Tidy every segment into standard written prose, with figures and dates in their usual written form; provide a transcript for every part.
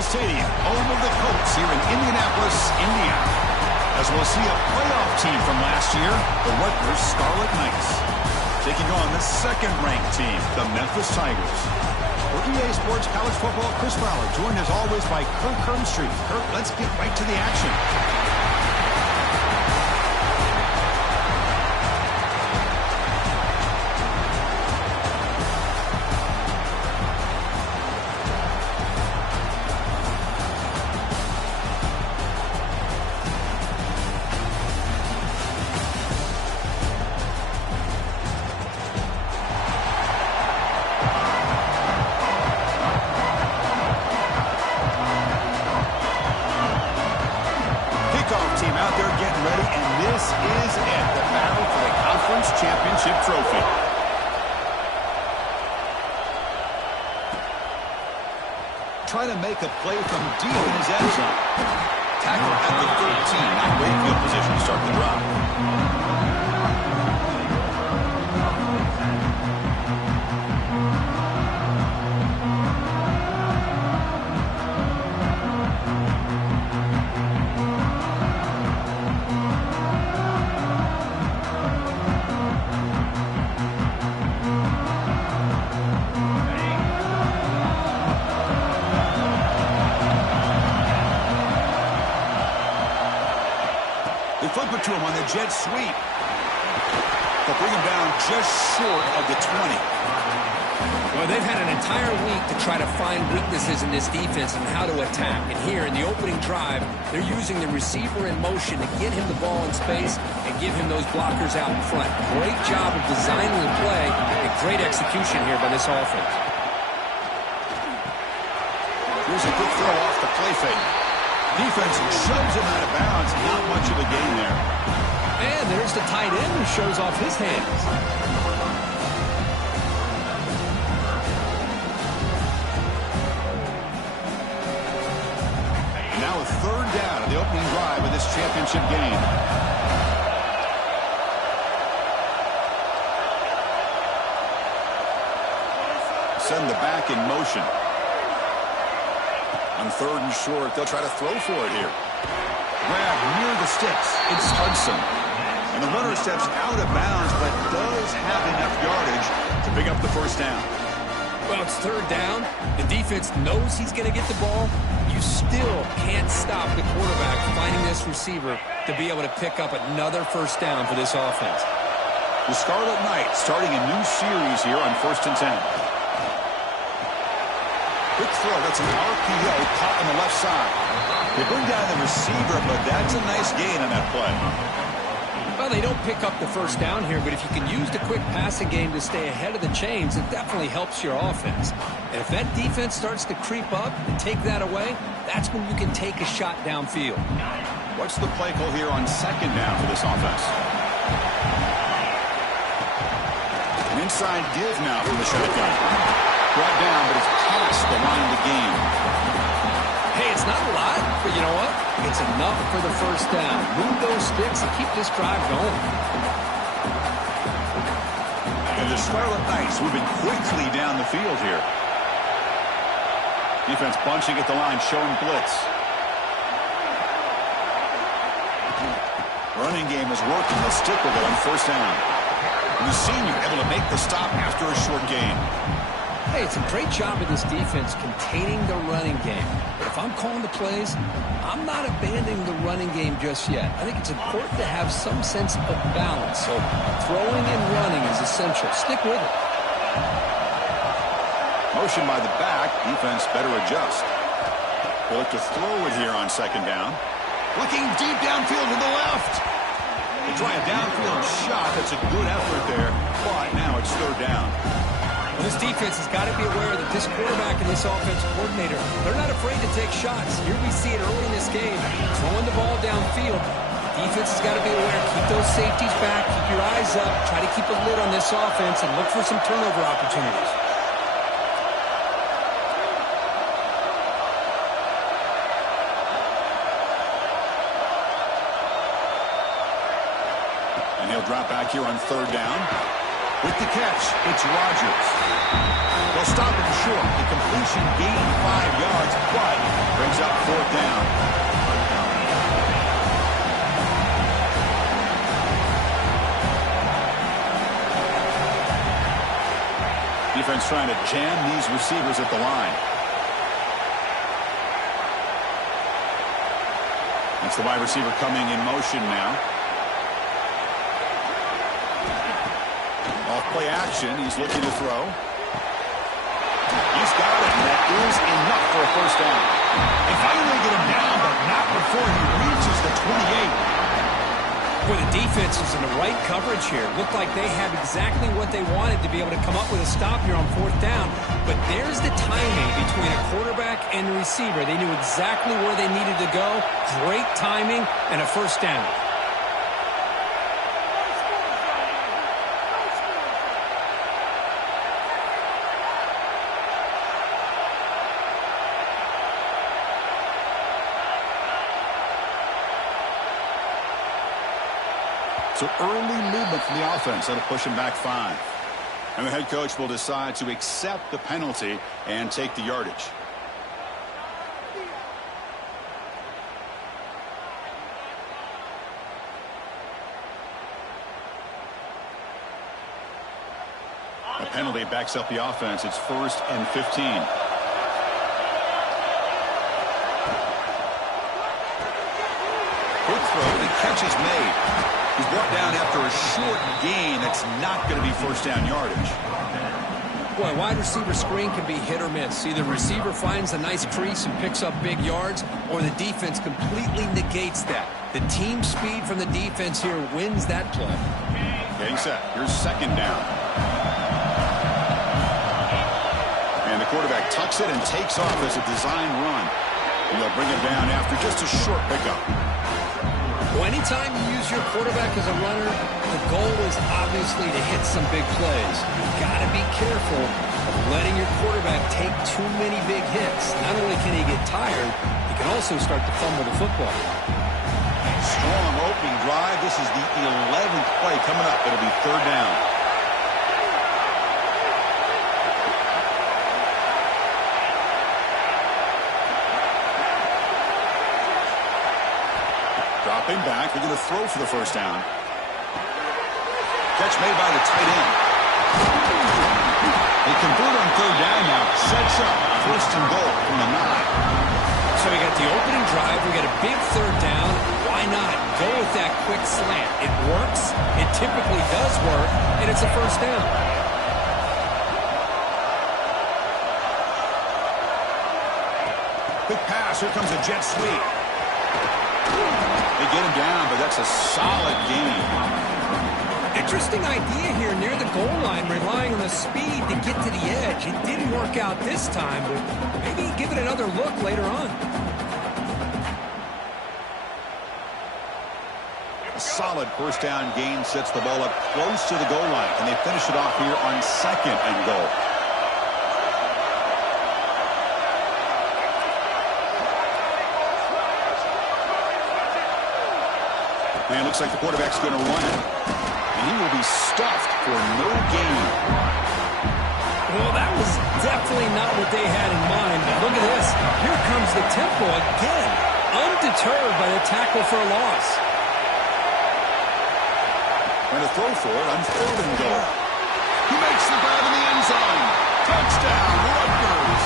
Stadium, home of the Colts here in Indianapolis, Indiana. As we'll see a playoff team from last year, the Rutgers Scarlet Knights, taking on the second-ranked team, the Memphis Tigers. For EA Sports College Football, Chris Fowler, joined as always by Kirk Hermstreet. Kirk, let's get right to the action. Championship trophy. Trying to make a play from deep in his end zone. Tackle at the 13. Now great field position to start the drive. Flip it to him on the jet sweep. They'll bring him down just short of the 20. Well, they've had an entire week to try to find weaknesses in this defense and how to attack. And here in the opening drive, they're using the receiver in motion to get him the ball in space and give him those blockers out in front. Great job of designing the play and great execution here by this offense. Here's a quick throw off the play fake. Defense shoves him out of bounds. Not much of a gain there. And there's the tight end who shows off his hands. Now a third down in the opening drive of this championship game. Send the back in motion. On third and short, they'll try to throw for it here. Grab near the sticks. It's Hudson. And the runner steps out of bounds, but does have enough yardage to pick up the first down. Well, it's third down. The defense knows he's going to get the ball. You still can't stop the quarterback finding this receiver to be able to pick up another first down for this offense. The Scarlet Knights starting a new series here on 1st and 10. Quick throw, that's an RPO caught on the left side. They bring down the receiver, but that's a nice gain on that play. Well, they don't pick up the first down here, but if you can use the quick passing game to stay ahead of the chains, it definitely helps your offense. And if that defense starts to creep up and take that away, that's when you can take a shot downfield. What's the play call here on second down for this offense? An inside give now from the shotgun. Brought down, but it's past the line of the game. Hey, it's not a lot, but you know what? It's enough for the first down. Move those sticks and keep this drive going. And the Scarlet Knights moving quickly down the field here. Defense bunching at the line, showing blitz. Running game is working. They'll stick with it on first down. And the senior able to make the stop after a short gain. Hey, it's a great job of this defense containing the running game. But if I'm calling the plays, I'm not abandoning the running game just yet. I think it's important to have some sense of balance. So throwing and running is essential. Stick with it. Motion by the back. Defense better adjust. They look to throw it here on second down. Looking deep downfield to the left. They try a downfield shot. That's a good effort there. But now it's third down. Well, this defense has got to be aware that this quarterback and this offensive coordinator, they're not afraid to take shots. Here we see it early in this game, throwing the ball downfield. Defense has got to be aware. Keep those safeties back. Keep your eyes up. Try to keep a lid on this offense and look for some turnover opportunities. And he'll drop back here on third down. With the catch, it's Rodgers. They'll stop him short. The completion gained 5 yards, but defense trying to jam these receivers at the line. That's the wide receiver coming in motion now. Off play action. He's looking to throw. He's got it, and that is enough for a first down. They finally get him down, but not before he reaches the 28. Boy, the defense is in the right coverage here. Looked like they have exactly what they wanted to be able to come up with a stop here on fourth down. But there's the timing between a quarterback and the receiver. They knew exactly where they needed to go. Great timing and a first down. So early movement from the offense that'll push him back 5. And the head coach will decide to accept the penalty and take the yardage. A penalty backs up the offense. It's 1st and 15. Quick throw. The catch is made. He's brought down after a short gain. That's not going to be first down yardage. Boy, wide receiver screen can be hit or miss. Either receiver finds a nice crease and picks up big yards, or the defense completely negates that. The team speed from the defense here wins that play. Getting set. Here's second down. And the quarterback tucks it and takes off as a design run. And they'll bring it down after just a short pickup. Well, anytime you use your quarterback as a runner, the goal is obviously to hit some big plays. You've got to be careful of letting your quarterback take too many big hits. Not only can he get tired, he can also start to fumble the football. Strong opening drive. This is the 11th play coming up. It'll be third down. Dropping back. They're going to throw for the first down. Catch made by the tight end. They convert on third down now. Sets up first and goal from the 9. So we got the opening drive. We got a big third down. Why not go with that quick slant? It works. It typically does work. And it's a first down. Quick pass. Here comes a jet sweep. They get him down, but that's a solid gain. Interesting idea here near the goal line, relying on the speed to get to the edge. It didn't work out this time, but maybe give it another look later on. A solid first down gain sets the ball up close to the goal line, and they finish it off here on second and goal. And it looks like the quarterback's going to run it. And he will be stuffed for no gain. Well, that was definitely not what they had in mind. But look at this. Here comes the tempo again. Undeterred by the tackle for a loss. And a throw for it on third and goal. He makes the grab in the end zone. Touchdown, Rutgers.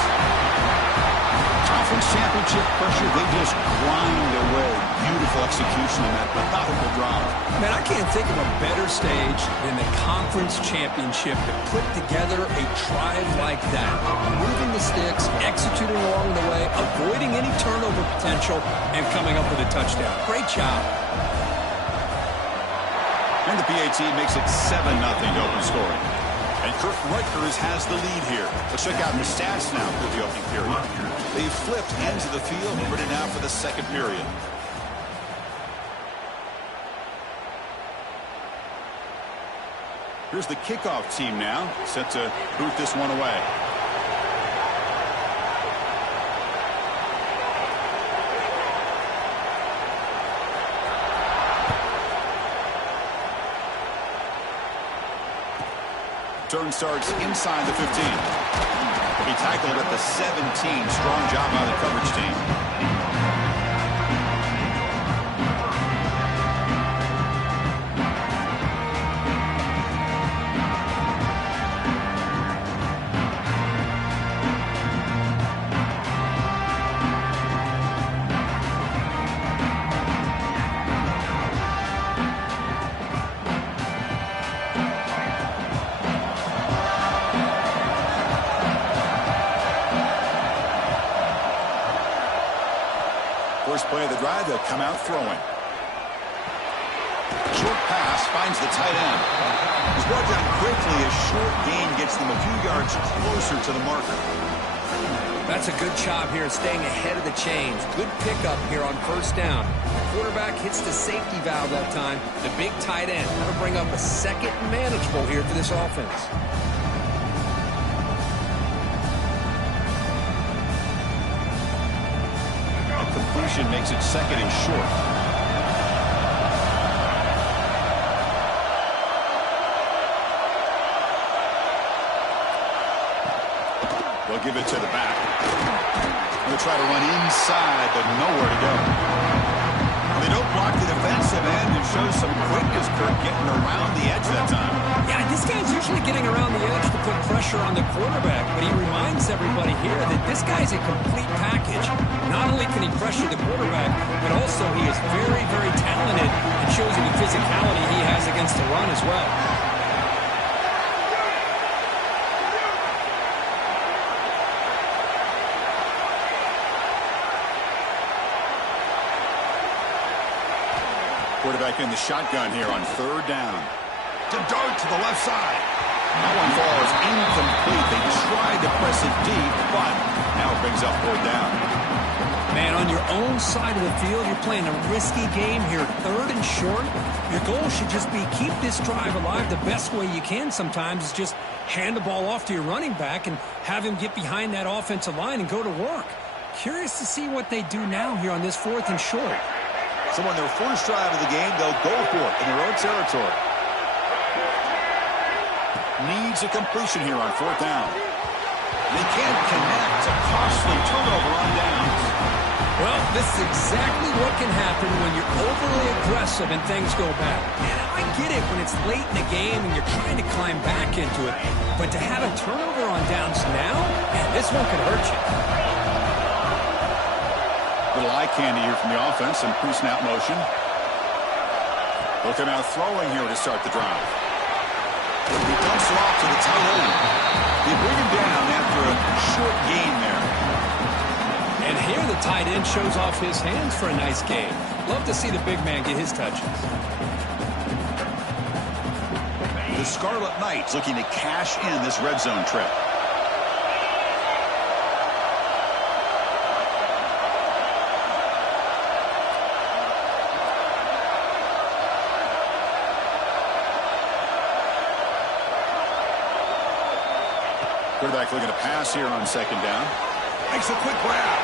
Conference championship pressure, they just grind away. Beautiful execution on that methodical drive. Man, I can't think of a better stage than the conference championship to put together a drive like that. Moving the sticks, executing along the way, avoiding any turnover potential, and coming up with a touchdown. Great job. And the PAT makes it 7-0 to open scoring. And Rutgers has the lead here. Let's check out the stats now through the opening period. They've flipped ends of the field and ready now for the second period. Here's the kickoff team now, set to boot this one away. Turn starts inside the 15. He tackled at the 17. Strong job by the coverage team. First play of the drive, they'll come out throwing. Short pass finds the tight end. He's brought down quickly. A short gain gets them a few yards closer to the marker. That's a good job here staying ahead of the chains. Good pickup here on first down. The quarterback hits the safety valve that time. The big tight end. That'll bring up a second and manageable here for this offense. A completion makes it second and short. They'll give it to the back. They'll try to run inside, but nowhere to go. They don't block the defensive end and show some quickness, Kirk, getting around the edge that time. Yeah, this guy's usually getting around the edge to put pressure on the quarterback, but he reminds everybody here that this guy's a complete package. Not only can he pressure the quarterback, but also he is very, very talented and shows you the physicality he has against the run as well. Quarterback in the shotgun here on third down. To dart to the left side. That one falls incomplete. They tried to press it deep, but now it brings up fourth down. Man, on your own side of the field, you're playing a risky game here. Third and short. Your goal should just be keep this drive alive the best way you can sometimes is just hand the ball off to your running back and have him get behind that offensive line and go to work. Curious to see what they do now here on this fourth and short. So on their first drive of the game, they'll go for it in their own territory. Needs a completion here on fourth down. They can't connect. A costly turnover on downs. Well, this is exactly what can happen when you're overly aggressive and things go bad. And I get it when it's late in the game and you're trying to climb back into it. But to have a turnover on downs now, man, this one could hurt you. Little eye candy here from the offense and pre-snap motion. They'll come out throwing here to start the drive. He dumps it off to the tight end. They bring him down after a short gain there. And here the tight end shows off his hands for a nice gain. Love to see the big man get his touches. The Scarlet Knights looking to cash in this red zone trip. Quarterback looking to pass here on second down. Makes a quick grab.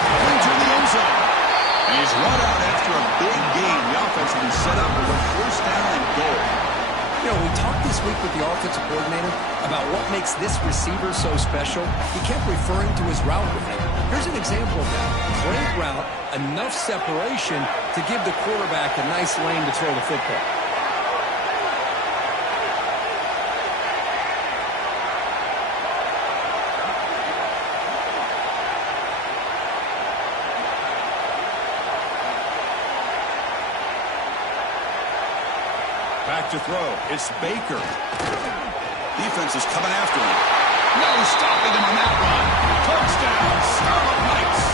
Into the end zone. And he's run out after a big gain. The offense will be set up with a first down and goal. You know, we talked this week with the offensive coordinator about what makes this receiver so special. He kept referring to his route running. Here's an example of that. Great route, enough separation to give the quarterback a nice lane to throw the football. Back to throw. It's Baker. Defense is coming after him. No stopping him on that run. Touchdown, Scarlet Knights.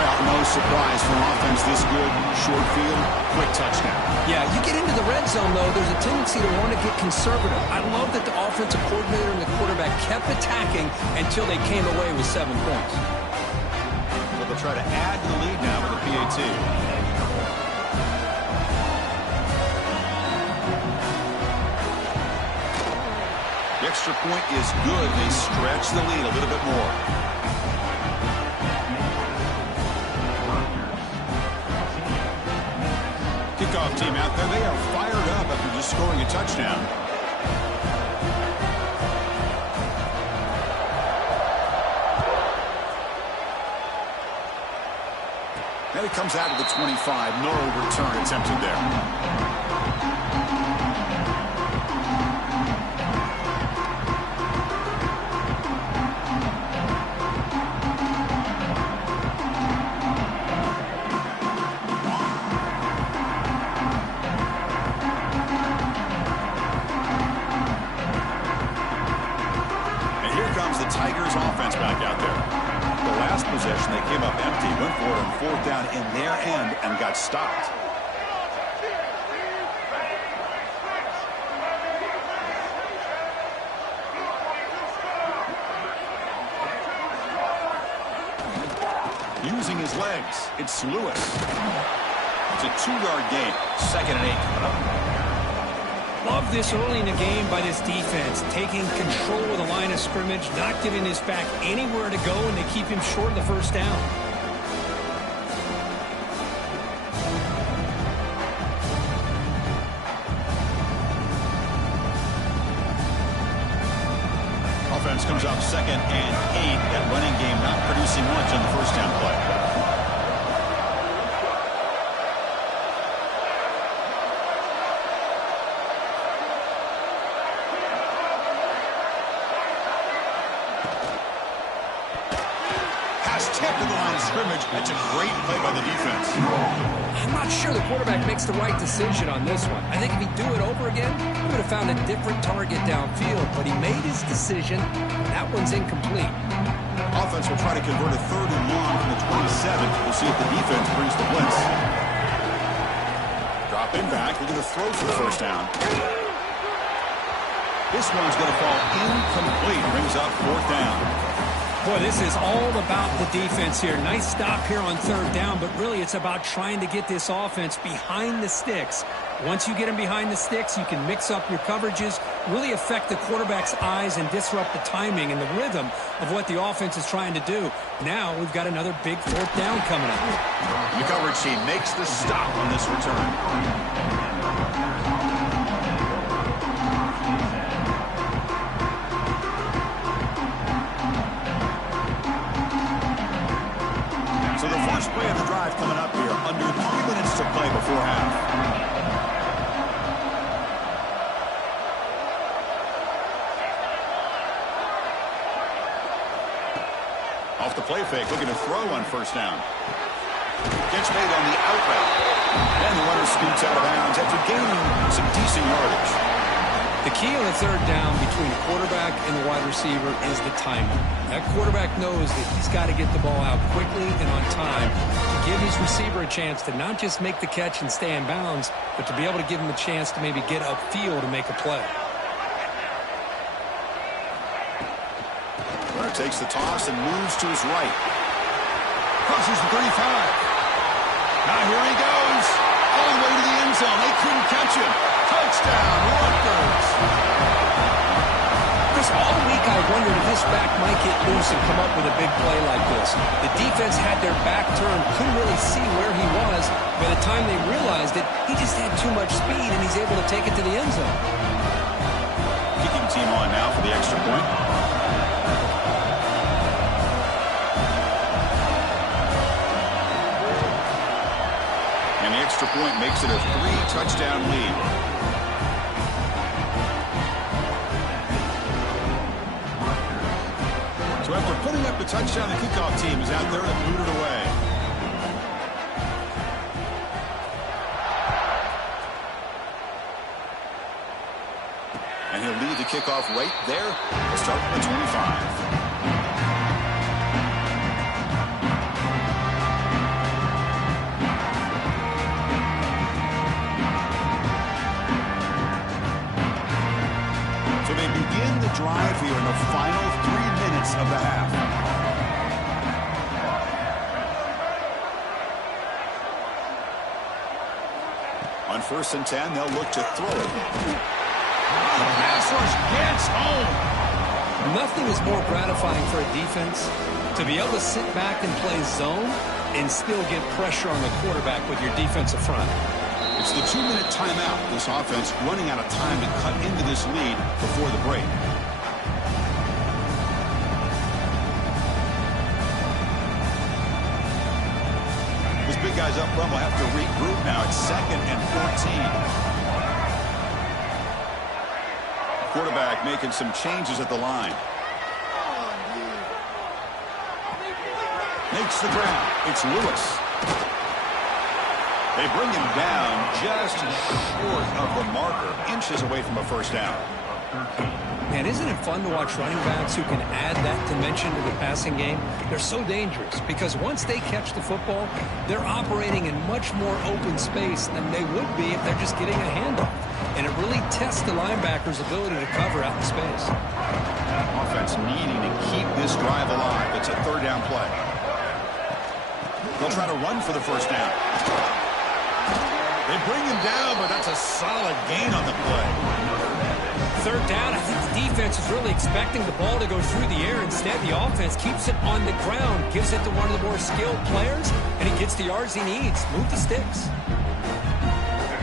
Well, no surprise for an offense this good. Short field, quick touchdown. Yeah, you get into the red zone, though, there's a tendency to want to get conservative. I love that the offensive coordinator and the quarterback kept attacking until they came away with 7 points. Well, they'll try to add to the lead now with the PAT. The extra point is good. They stretch the lead a little bit more. Kickoff team out there. They are fired up after just scoring a touchdown. And it comes out of the 25. No return attempted there. possession. They came up empty, went for it on fourth down in their end, and got stopped. Using his legs, it's Lewis. It's a 2-yard gain. 2nd and 8 coming up. Love this early in the game by this defense, taking control of the line of scrimmage, not giving this back anywhere to go, and they keep him short of the first down. Offense comes up 2nd and 8. That running game not producing much on the first down play. Tipped to the line of scrimmage. That's a great play by the defense. I'm not sure the quarterback makes the right decision on this one. I think if he'd do it over again, he would have found a different target downfield, but he made his decision, and that one's incomplete. Offense will try to convert a 3rd and long from the 27th. We'll see if the defense brings the blitz. Dropping back, looking to throw for the first down. This one's going to fall incomplete. Brings up 4th down. Boy, this is all about the defense here. Nice stop here on 3rd down, but really it's about trying to get this offense behind the sticks. Once you get them behind the sticks, you can mix up your coverages, really affect the quarterback's eyes and disrupt the timing and the rhythm of what the offense is trying to do. Now we've got another big 4th down coming up. The coverage team makes the stop on this return. So the first play of the drive coming up here, under 3 minutes to play before half. Off the play fake, looking to throw on first down. Gets made on the outlet. And the runner scoots out of bounds after gaining some decent yardage. The key on the 3rd down between the quarterback and the wide receiver is the timing. That quarterback knows that he's got to get the ball out quickly and on time to give his receiver a chance to not just make the catch and stay in bounds, but to be able to give him a chance to maybe get upfield and make a play. Runner takes the toss and moves to his right. Crosses the 35. Now here he goes. All the way to the end zone. They couldn't catch him. Touchdown, Rutgers. Chris, all week I wondered if this back might get loose and come up with a big play like this. The defense had their back turned, couldn't really see where he was. By the time they realized it, he just had too much speed, and he's able to take it to the end zone. Kicking team on now for the extra point. And the extra point makes it a 3-touchdown lead. So after putting up the touchdown, the kickoff team is out there to boot it away. And he'll lead the kickoff right there. We'll start from the 25. So they begin the drive here in the final 3 minutes of the half. On 1st and 10, they'll look to throw it. The pass rush gets home. Nothing is more gratifying for a defense to be able to sit back and play zone and still get pressure on the quarterback with your defensive front. It's the 2-minute timeout. This offense running out of time to cut into this lead before the break. This big guy's up front will have to regroup now. It's 2nd and 14. Quarterback making some changes at the line. Makes the ground. It's Lewis. They bring him down just short of the marker, inches away from a first down. Man, isn't it fun to watch running backs who can add that dimension to the passing game? They're so dangerous because once they catch the football, they're operating in much more open space than they would be if they're just getting a handoff. And it really tests the linebacker's ability to cover out in space. Offense needing to keep this drive alive. It's a third down play. They'll try to run for the first down. They bring him down, but that's a solid gain on the play. Third down, I think the defense is really expecting the ball to go through the air. Instead, the offense keeps it on the ground, gives it to one of the more skilled players, and he gets the yards he needs. Move the sticks.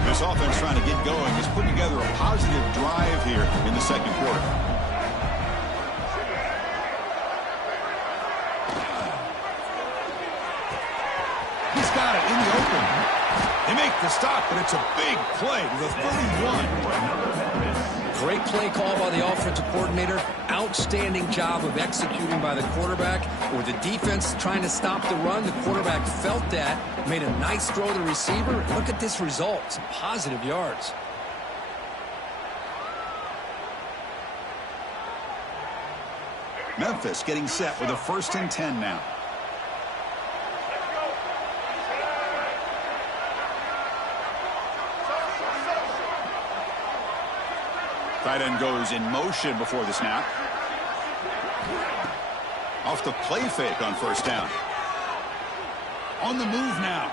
This offense trying to get going is putting together a positive drive here in the second quarter. He's got it in the open. They make the stop, but it's a big play to the 31. Great play call by the offensive coordinator. Outstanding job of executing by the quarterback. With the defense trying to stop the run, the quarterback felt that, made a nice throw to the receiver. Look at this result. Some positive yards. Memphis getting set with a 1st and 10 now. Tight end goes in motion before the snap. Off the play fake on first down. On the move now.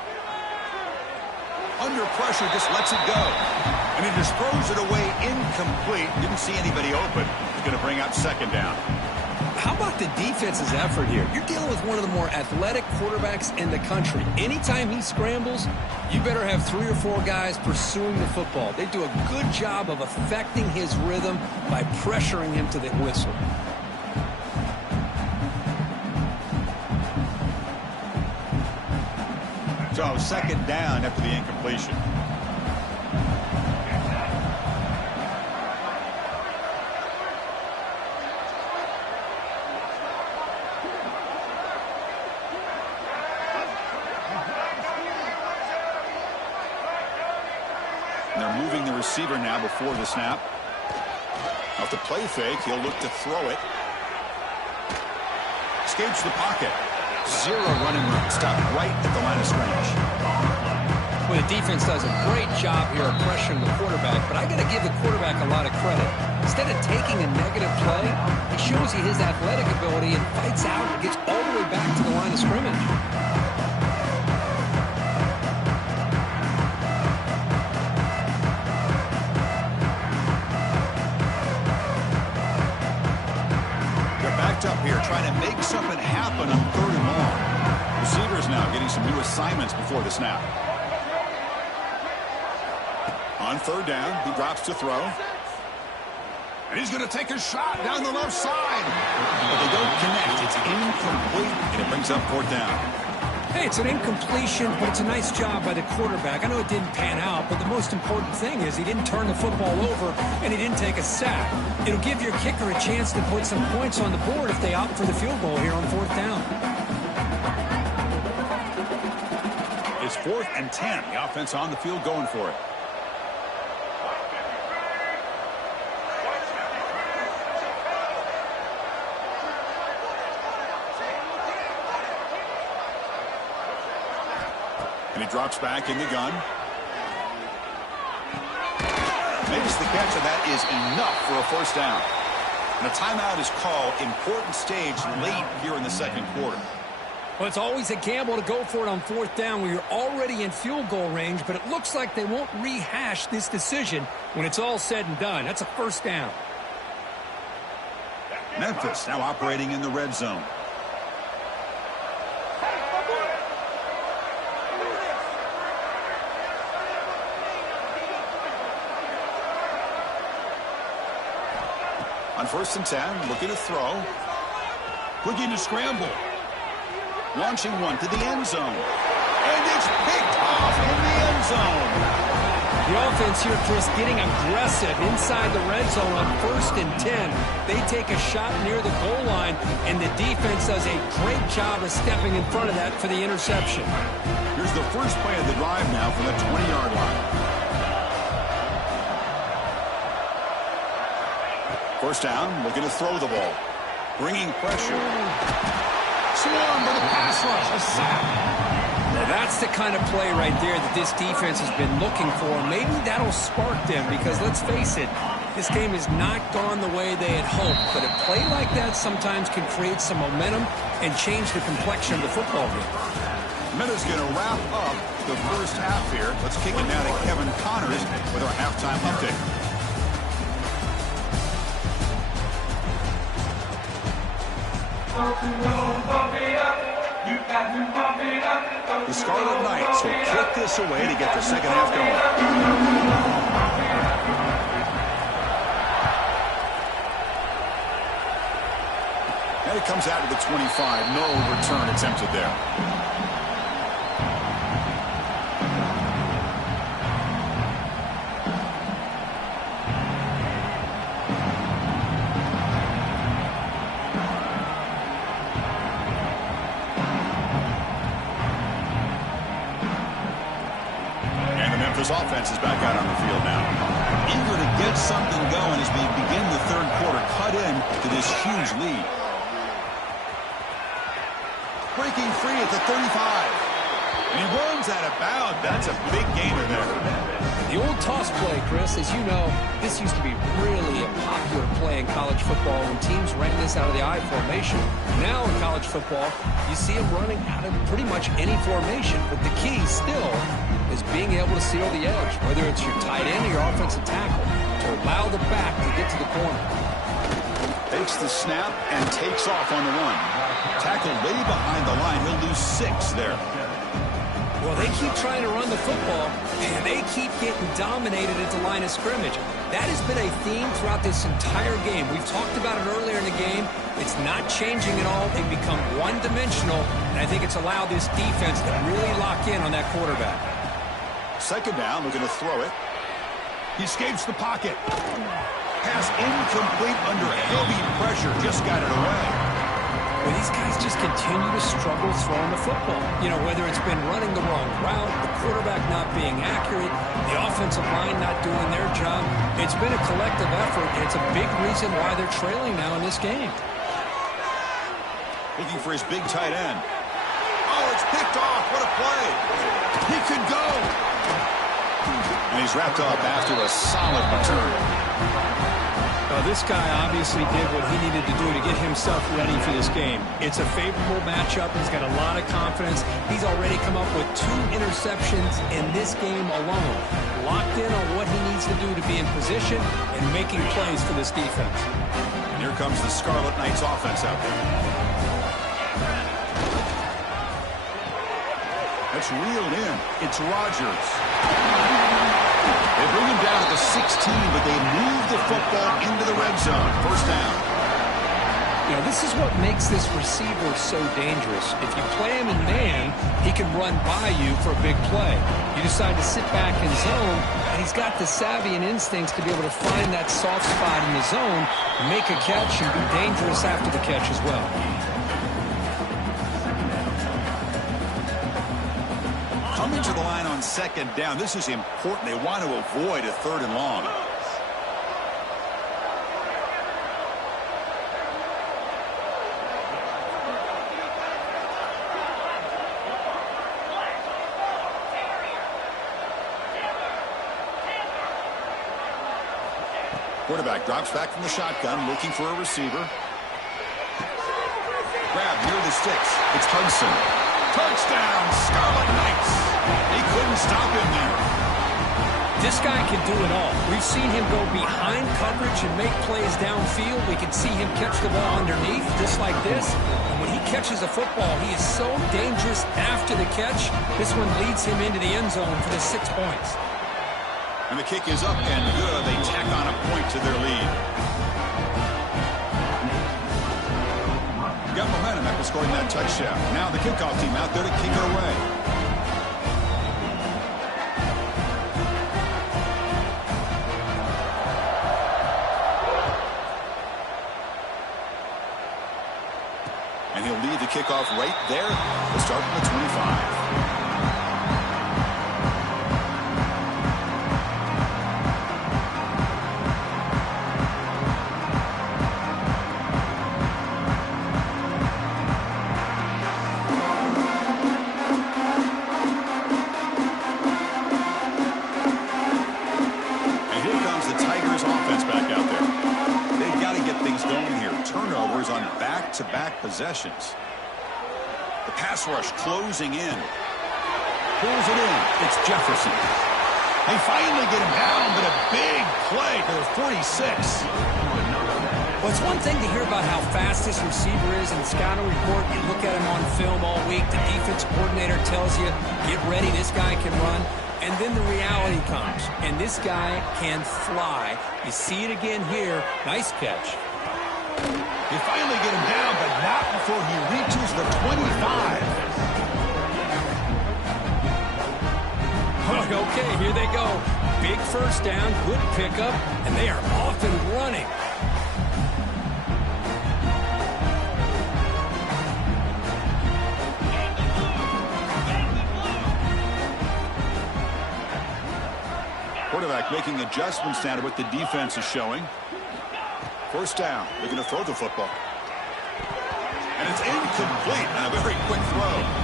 Under pressure, just lets it go. And he just throws it away incomplete. Didn't see anybody open. He's going to bring out second down. How about the defense's effort here? You're dealing with one of the more athletic quarterbacks in the country. Anytime he scrambles, you better have 3 or 4 guys pursuing the football. They do a good job of affecting his rhythm by pressuring him to the whistle. So second down after the incompletion. They're moving the receiver now before the snap. Off the play fake, he'll look to throw it. Escapes the pocket. 0 running room. Stopped right at the line of scrimmage. Well, the defense does a great job here of pressuring the quarterback, but I got to give the quarterback a lot of credit. Instead of taking a negative play, he shows you his athletic ability and fights out and gets all the way back to the line of scrimmage. Up here trying to make something happen on 3rd and long. Receivers now getting some new assignments before the snap. On 3rd down, he drops to throw. And he's going to take a shot down the left side. But they don't connect. It's incomplete, and it brings up 4th down. Hey, it's an incompletion, but it's a nice job by the quarterback. I know it didn't pan out, but the most important thing is he didn't turn the football over and he didn't take a sack. It'll give your kicker a chance to put some points on the board if they opt for the field goal here on 4th down. It's 4th and 10. The offense on the field going for it. And he drops back in the gun. Makes the catch, and that is enough for a 1st down. And a timeout is called. Important stage late here in the second quarter. Well, it's always a gamble to go for it on 4th down when you're already in field goal range, but it looks like they won't rehash this decision when it's all said and done. That's a 1st down. Memphis now operating in the red zone. On 1st and 10, looking to throw. Looking to scramble. Launching one to the end zone. And it's picked off in the end zone. The offense here, Chris, getting aggressive inside the red zone on 1st and 10. They take a shot near the goal line, and the defense does a great job of stepping in front of that for the interception. Here's the first play of the drive now from the 20-yard line. First down, looking to throw the ball. Bringing pressure. Swarm with a pass rush. A sack. Well, that's the kind of play right there that this defense has been looking for. Maybe that'll spark them because, let's face it, this game has not gone the way they had hoped. But a play like that sometimes can create some momentum and change the complexion of the football game. Minutes going to wrap up the first half here. Let's kick it now to Kevin Connors with our halftime update. The Scarlet Knights will kick this away to get the second half going. And it comes out to the 25. No return attempted there. Offense is back out on the field now. Eager to get something going as we begin the third quarter. Cut in to this huge lead. Breaking free at the 35. And he runs out of bounds. That's a big gainer there. The old toss play, Chris, as you know, this used to be really a popular play in college football when teams ran this out of the I formation. Now in college football, you see them running out of pretty much any formation. But the key still is being able to seal the edge, whether it's your tight end or your offensive tackle, to allow the back to get to the corner. Takes the snap and takes off on the run. Tackle way behind the line. He'll lose 6 there. Well, they keep trying to run the football, and they keep getting dominated at the line of scrimmage. That has been a theme throughout this entire game. We've talked about it earlier in the game. It's not changing at all. They've become one-dimensional, and I think it's allowed this defense to really lock in on that quarterback. Second down, looking to throw it. He escapes the pocket. Pass incomplete under heavy pressure. Just got it away. Well, these guys just continue to struggle throwing the football. You know, whether it's been running the wrong route, the quarterback not being accurate, the offensive line not doing their job. It's been a collective effort, and it's a big reason why they're trailing now in this game. Looking for his big tight end. Oh, it's picked off. What a play. He could go. And he's wrapped up after a solid return. This guy obviously did what he needed to do to get himself ready for this game. It's a favorable matchup. He's got a lot of confidence. He's already come up with 2 interceptions in this game alone. Locked in on what he needs to do to be in position and making plays for this defense. And here comes the Scarlet Knights offense out there. That's reeled in. It's Rodgers. They bring him down at the 16, but they move the football into the red zone. First down. You know, this is what makes this receiver so dangerous. If you play him in man, he can run by you for a big play. You decide to sit back in zone, and he's got the savvy and instincts to be able to find that soft spot in the zone, make a catch, and be dangerous after the catch as well. Coming to the line on second down. This is important. They want to avoid a 3rd and long. Quarterback drops back from the shotgun, looking for a receiver. Grab near the sticks. It's Hudson. Touchdown, Scarlet Knights. He couldn't stop him there. This guy can do it all. We've seen him go behind coverage and make plays downfield. We can see him catch the ball underneath, just like this. And when he catches a football, he is so dangerous after the catch. This one leads him into the end zone for the 6 points. And the kick is up and good. They tack on a point to their lead. Got momentum after scoring that touchdown. Now the kickoff team out there to kick it away. And he'll lead the kickoff right there. We'll start from the 25. possessions. The pass rush closing in. Pulls it in. It's Jefferson. They finally get him down, but a big play for the 46. Well, it's one thing to hear about how fast this receiver is in the scouting report. You look at him on film all week. The defense coordinator tells you, get ready, this guy can run. And then the reality comes, and this guy can fly. You see it again here. Nice catch. They finally get him down, but not before he reaches the 25. Okay, here they go. Big first down, good pickup, and they are off and running. Quarterback making adjustments now to what the defense is showing. First down. They're going to throw the football. And it's incomplete on a very quick throw.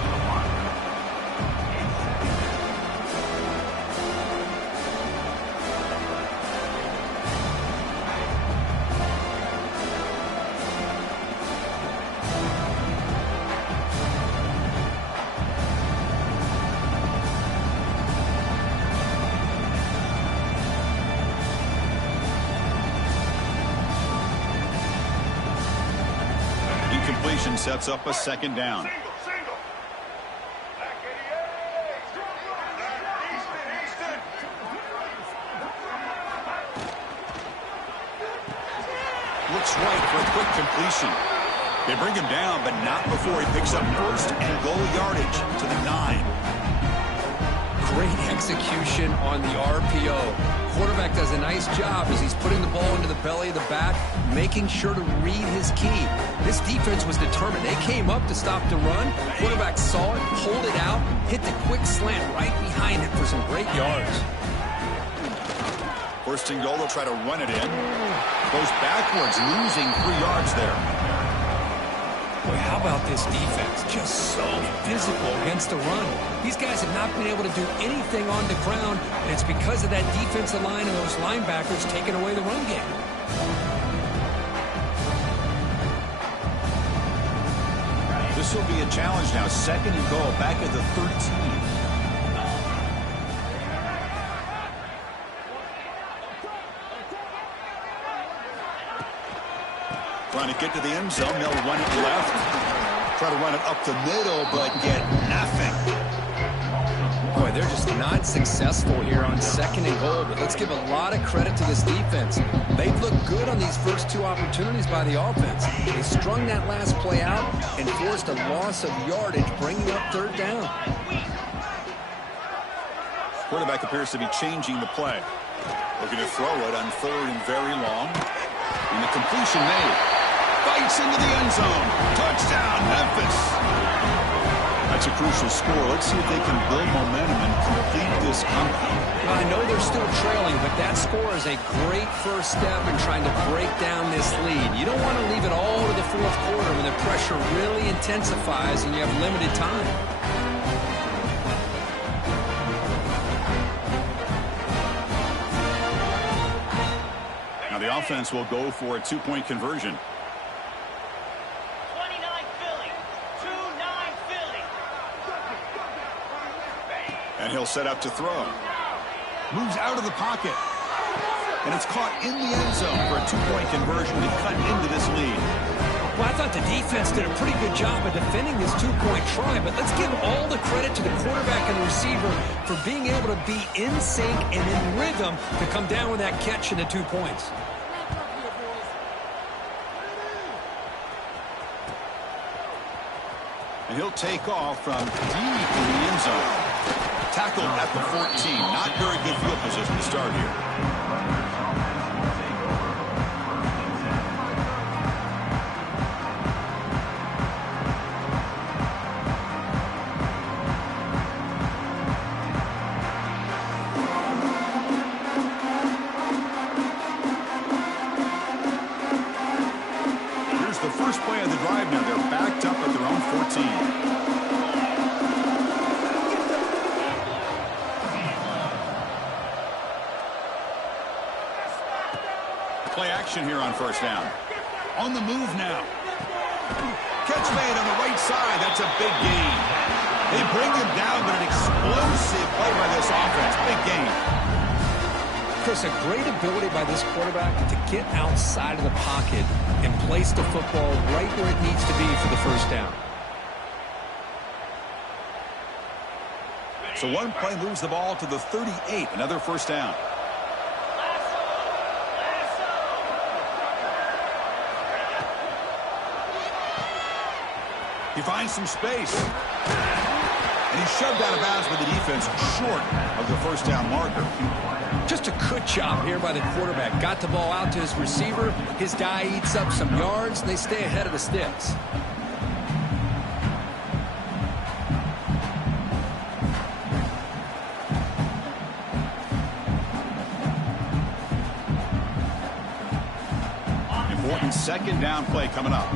Incompletion sets up a second down. Looks right for a quick completion. They bring him down, but not before he picks up first and goal yardage to the 9. Great execution on the RPO. Quarterback does a nice job as he's putting the ball into the belly of the back, making sure to read his key. This defense was determined. They came up to stop the run. Quarterback saw it, pulled it out, hit the quick slant right behind it for some great yards. First and goal, they'll try to run it in. Goes backwards, losing 3 yards there. Boy, how about this defense? Just so physical against the run. These guys have not been able to do anything on the ground, and it's because of that defensive line and those linebackers taking away the run game. This will be a challenge now. Second and goal, back at the 13. Trying to get to the end zone. They'll run it left. Try to run it up the middle, but get nothing. Boy, they're just not successful here on second and goal, but let's give a lot of credit to this defense. They've looked good on these first 2 opportunities by the offense. They strung that last play out and forced a loss of yardage, bringing up third down. Quarterback appears to be changing the play. Looking to throw it on third and very long. And the completion made. Bites into the end zone. Touchdown, Memphis. That's a crucial score. Let's see if they can build momentum and complete this comeback. Well, I know they're still trailing, but that score is a great first step in trying to break down this lead. You don't want to leave it all to the fourth quarter when the pressure really intensifies and you have limited time. Now the offense will go for a 2-point conversion. And he'll set up to throw. Moves out of the pocket. And it's caught in the end zone for a 2-point conversion to cut into this lead. Well, I thought the defense did a pretty good job of defending this 2-point try, but let's give all the credit to the quarterback and the receiver for being able to be in sync and in rhythm to come down with that catch and the 2 points. And he'll take off from deep in the end zone. Tackled at the 14. Not very good field position to start here. Here's the first play of the drive now. They're backed up at their own 14. Play action here on first down. On the move now. Catch made on the right side. That's a big gain. They bring him down, but an explosive play by this offense. Big gain. Chris, a great ability by this quarterback to get outside of the pocket and place the football right where it needs to be for the first down. So one play moves the ball to the 38. Another first down. He finds some space. And he's shoved out of bounds with the defense short of the first down marker. Just a good job here by the quarterback. Got the ball out to his receiver. His guy eats up some yards, and they stay ahead of the sticks. Important second down play coming up.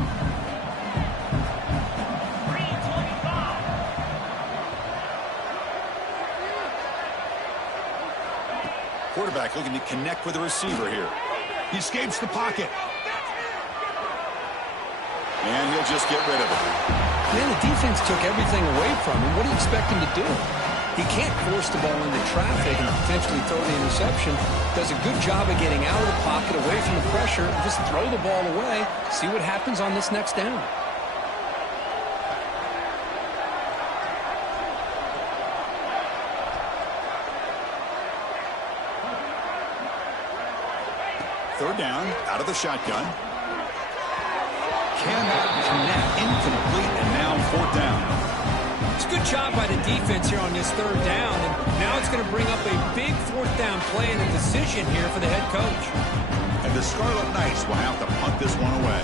Quarterback looking to connect with the receiver here. He escapes the pocket. And he'll just get rid of it. Man, the defense took everything away from him. What do you expect him to do? He can't force the ball into traffic and potentially throw the interception. Does a good job of getting out of the pocket, away from the pressure, and just throw the ball away. See what happens on this next down. Third down, out of the shotgun. Cannot connect, incomplete, and now fourth down. It's a good job by the defense here on this third down, and now it's going to bring up a big fourth down play and a decision here for the head coach. And the Scarlet Knights will have to punt this one away.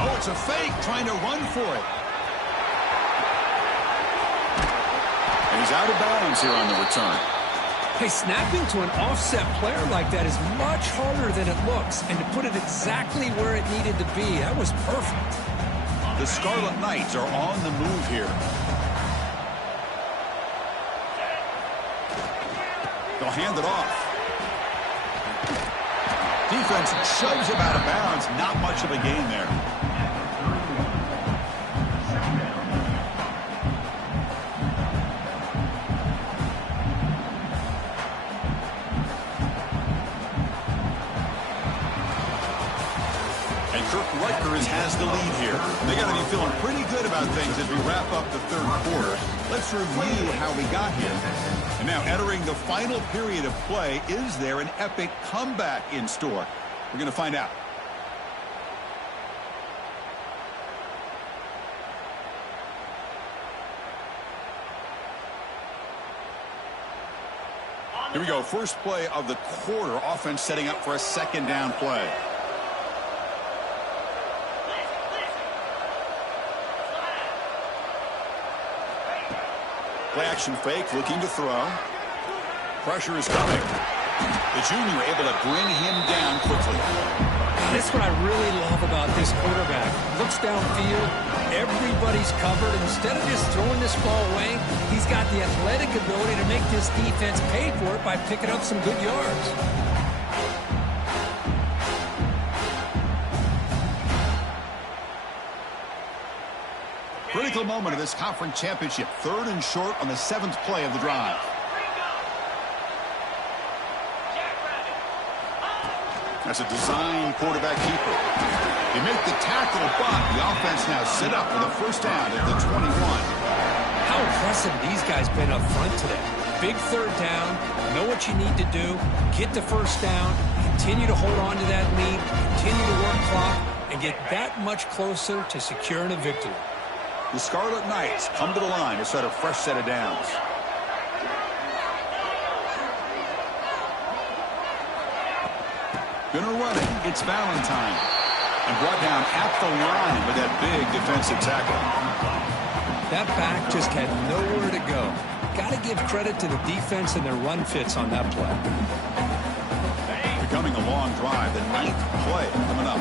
Oh, it's a fake, trying to run for it. And he's out of bounds here on the return. Hey, snapping to an offset player like that is much harder than it looks. And to put it exactly where it needed to be, that was perfect. The Scarlet Knights are on the move here. They'll hand it off. Defense shoves him out of bounds. Not much of a gain there. Has the lead here. They got to be feeling pretty good about things as we wrap up the third quarter. Let's review how we got here. And now entering the final period of play, is there an epic comeback in store? We're going to find out. Here we go. First play of the quarter. Offense setting up for a second down play. Play action fake, looking to throw. Pressure is coming. The junior able to bring him down quickly. That's what I really love about this quarterback. Looks downfield, everybody's covered. Instead of just throwing this ball away, he's got the athletic ability to make this defense pay for it by picking up some good yards. Critical moment of this conference championship. Third and short on the 7th play of the drive. That's a design quarterback keeper. They make the tackle, but the offense now set up for the first down at the 21. How impressive these guys been up front today. Big third down, know what you need to do, get the first down, continue to hold on to that lead, continue to work clock, and get that much closer to securing a victory. The Scarlet Knights come to the line to start a fresh set of downs. Gonna run it. It's Valentine. And brought down at the line with that big defensive tackle. That back just had nowhere to go. Got to give credit to the defense and their run fits on that play. Becoming a long drive. The 9th play coming up.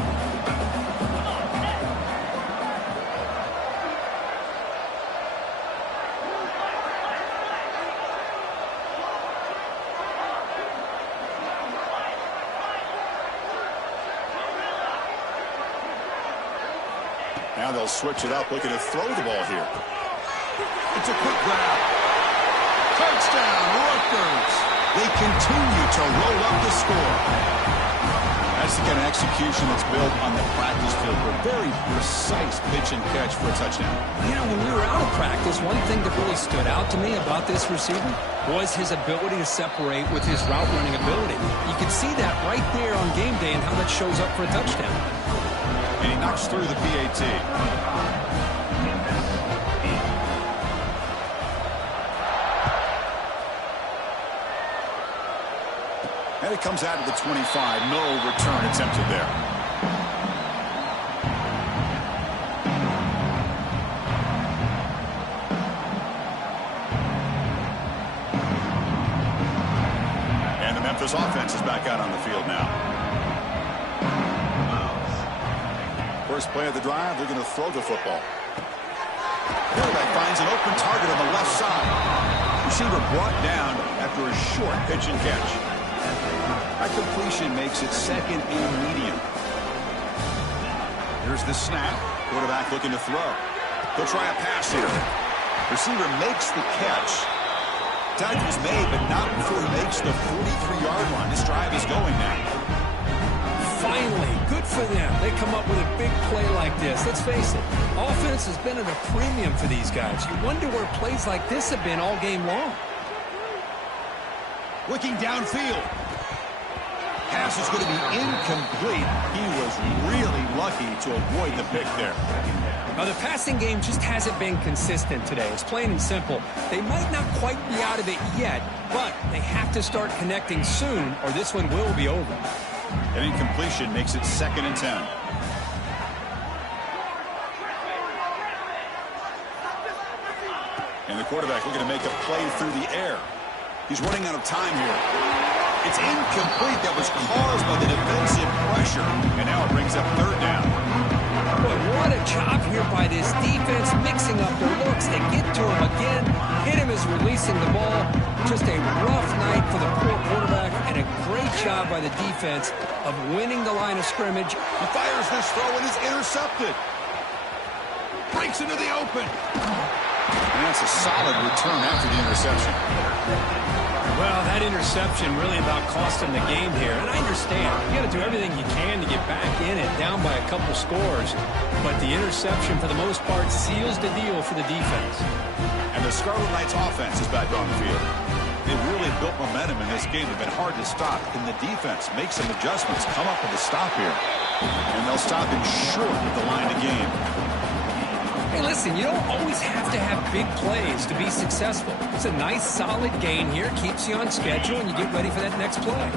Now Now they'll switch it up, looking to throw the ball here. It's a quick grab. Touchdown, Rutgers. They continue to roll up the score. That's the kind of execution that's built on the practice field. A very precise pitch and catch for a touchdown. You know, when we were out of practice, one thing that really stood out to me about this receiver was his ability to separate with his route running ability. You could see that right there on game day and how that shows up for a touchdown. And he knocks through the PAT. And it comes out of the 25. No return attempted there. And the Memphis offense is back out on the field now. First play of the drive, they're going to throw the football. Quarterback finds an open target on the left side. Receiver brought down after a short pitch and catch. That completion makes it second and medium. Here's the snap. Quarterback looking to throw. He'll try a pass here. Receiver makes the catch. Tackle's made, but not before he makes the 43-yard line. This drive is going now. Finally, good for them. They come up with a big play like this. Let's face it, offense has been at a premium for these guys. You wonder where plays like this have been all game long. Looking downfield. Pass is going to be incomplete. He was really lucky to avoid the pick there. Now, the passing game just hasn't been consistent today. It's plain and simple. They might not quite be out of it yet, but they have to start connecting soon or this one will be over. An incompletion makes it 2nd and 10. And the quarterback looking to make a play through the air. He's running out of time here. It's incomplete. That was caused by the defensive pressure. And now it brings up 3rd down. Boy, what a job here by this defense, mixing up their looks. They get to him again. Hit him as releasing the ball. Just a rough night for the poor quarterback, and a great job by the defense of winning the line of scrimmage. He fires this throw and is intercepted. Breaks into the open. And that's a solid return after the interception. Well, that interception really about cost him the game here. And I understand. You got to do everything you can to get back in it, down by a couple scores. But the interception, for the most part, seals the deal for the defense. And the Scarlet Knights offense is back on the field. They've really built momentum in this game. They've been hard to stop. Can the defense make some adjustments, come up with a stop here? And they'll stop him short at the line of game. Hey, listen, you don't always have to have big plays to be successful. It's a nice, solid gain here. Keeps you on schedule, and you get ready for that next play.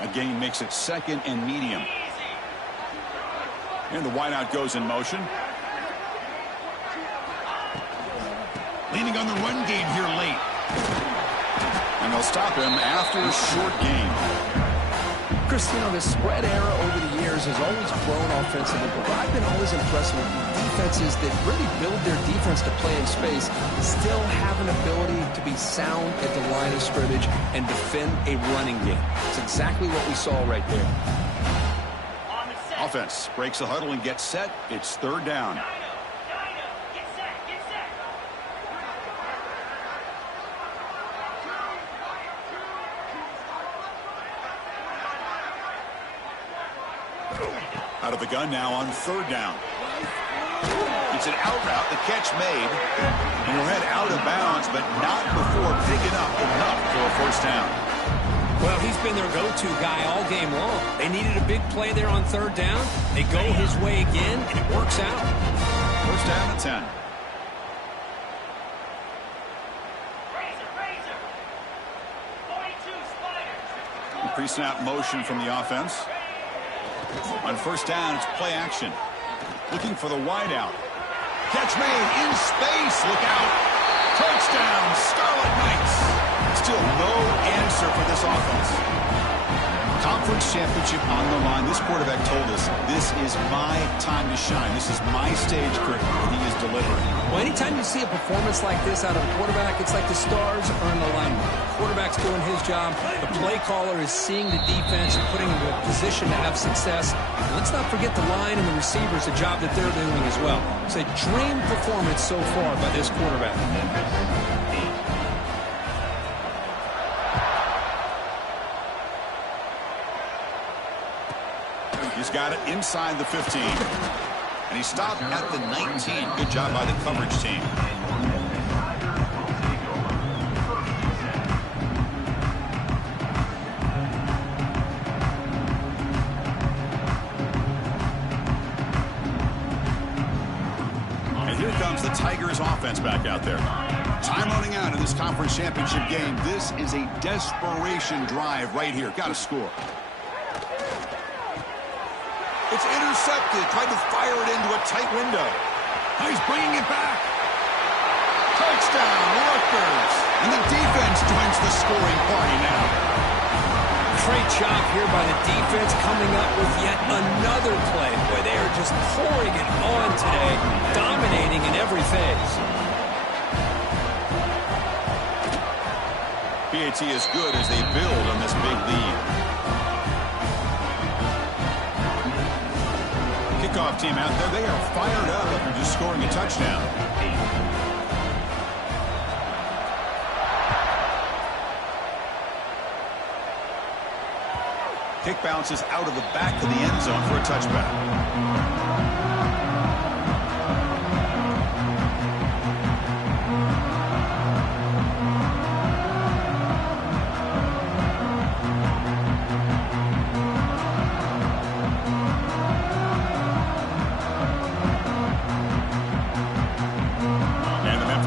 A gain makes it 2nd and medium. And the wideout goes in motion. Leaning on the run game here late. And they'll stop him after a short gain. Chris, you know, the spread era over the years has always grown offensively, but what I've been always impressed with defenses that really build their defense to play in space still have an ability to be sound at the line of scrimmage and defend a running game. It's exactly what we saw right there. Offense breaks the huddle and gets set. It's 3rd down. Out of the gun now on 3rd down. It's an out route, the catch made. And he'll head out of bounds, but not before picking up enough for a 1st down. Well, he's been their go-to guy all game long. They needed a big play there on 3rd down. They go his way again, and it works out. 1st down and 10. Pre-snap motion from the offense. On 1st down, it's play action. Looking for the wideout. Catch made in space. Look out. Touchdown, Scarlet Knights. Still no answer for this offense. Conference championship on the line. This quarterback told us, this is my time to shine. This is my stage curtain, and he is delivering. Well, anytime you see a performance like this out of a quarterback, it's like the stars are in alignment. The quarterback's doing his job. The play caller is seeing the defense and putting them in a position to have success. And let's not forget the line and the receivers, the job that they're doing as well. It's a dream performance so far by this quarterback. He's got it inside the 15. And he stopped at the 19. Good job by the coverage team. And here comes the Tigers offense back out there. Time running out in this conference championship game. This is a desperation drive right here. Got to score. It's intercepted. Tried to fire it into a tight window. Now he's bringing it back. Touchdown, Rutgers. And the defense joins the scoring party now. Great job here by the defense coming up with yet another play. Boy, they are just pouring it on today, dominating in every phase. PAT is good as they build on this big lead. Kickoff team out there. They are fired up after just scoring a touchdown. Kick bounces out of the back of the end zone for a touchback.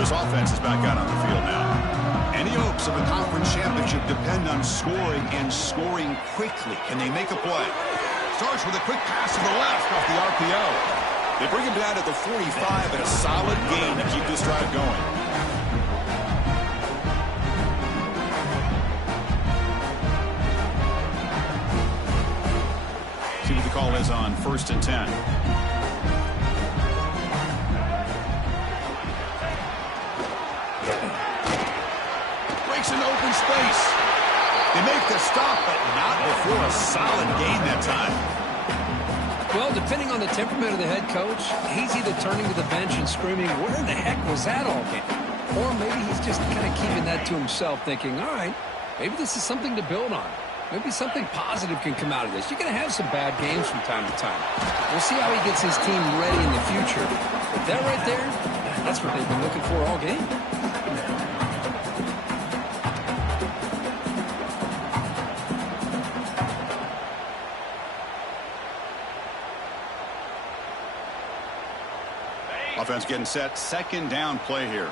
Offense is back out on the field now. Any hopes of a conference championship depend on scoring and scoring quickly. Can they make a play? Starts with a quick pass to the left off the RPO. They bring him down at the 45 and a solid gain to keep this drive going. See what the call is on 1st and 10. An open space. They make the stop, but not before a solid gain that time. Well, depending on the temperament of the head coach, he's either turning to the bench and screaming, where the heck was that all game? Or maybe he's just kind of keeping that to himself, thinking, all right, maybe this is something to build on. Maybe something positive can come out of this. You're going to have some bad games from time to time. We'll see how he gets his team ready in the future. But that right there, that's what they've been looking for all game. Offense getting set. Second down play here.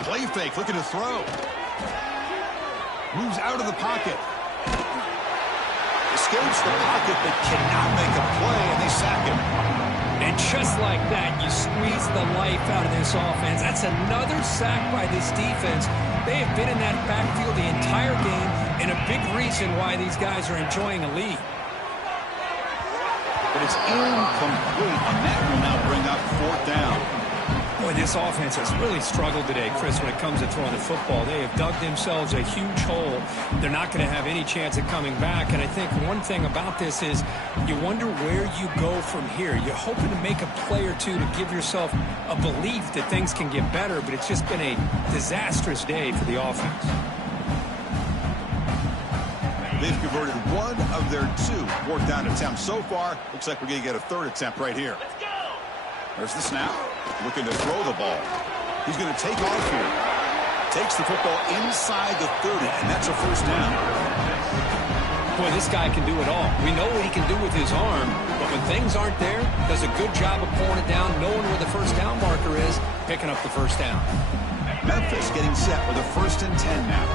Play fake, looking to throw. Moves out of the pocket. Escapes the pocket, but cannot make a play, and they sack him. And just like that, you squeeze the life out of this offense. That's another sack by this defense. They have been in that backfield the entire game, and a big reason why these guys are enjoying a lead. But it's incomplete, and that will now bring up 4th down. Boy, this offense has really struggled today, Chris, when it comes to throwing the football. They have dug themselves a huge hole. They're not going to have any chance of coming back. And I think one thing about this is you wonder where you go from here. You're hoping to make a play or two to give yourself a belief that things can get better, but it's just been a disastrous day for the offense. They've converted one of their 2 4th down attempts so far. Looks like we're going to get a 3rd attempt right here. There's the snap. Looking to throw the ball. He's going to take off here. Takes the football inside the 30, and that's a 1st down. Boy, this guy can do it all. We know what he can do with his arm, but when things aren't there, does a good job of pulling it down, knowing where the 1st down marker is, picking up the 1st down. Memphis getting set with a 1st and 10 now.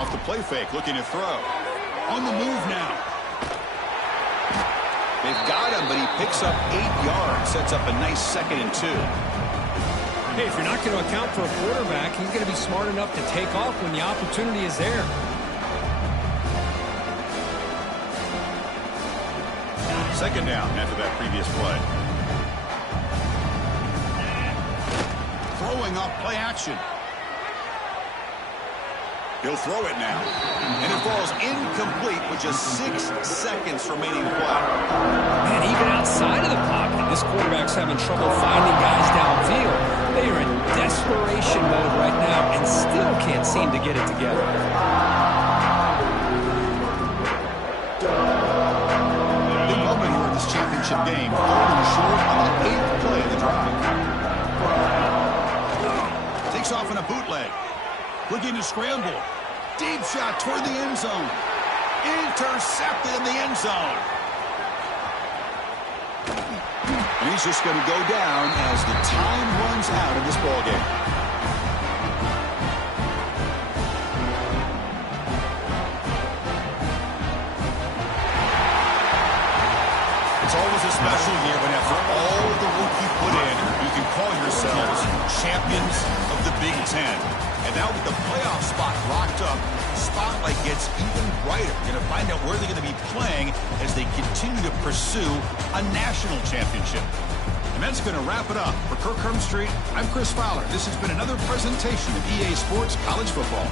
Off the play fake, looking to throw. On the move now. They've got him, but he Picks up 8 yards. Sets up a nice 2nd and 2. Hey, if you're not going to account for a quarterback, he's going to be smart enough to take off when the opportunity is there. Second down after that previous play. Throwing off play action. He'll throw it now. And it falls incomplete with just 6 seconds remaining to play. Man, even outside of the pocket, this quarterback's having trouble finding guys downfield. They are in desperation mode right now and still can't seem to get it together. Big moment here in this championship game. Falling short on the 8th play of the drive. Takes off in a bootleg. Looking to scramble. Deep shot toward the end zone. Intercepted in the end zone. And he's just going to go down as the time runs out in this ballgame. It's always a special year when after all the work you put in, you can call yourselves champions of the Big Ten. And now with the playoff spot locked up, the spotlight gets even brighter. You're going to find out where they're going to be playing as they continue to pursue a national championship. And that's going to wrap it up. For Kirk Street, I'm Chris Fowler. This has been another presentation of EA Sports College Football.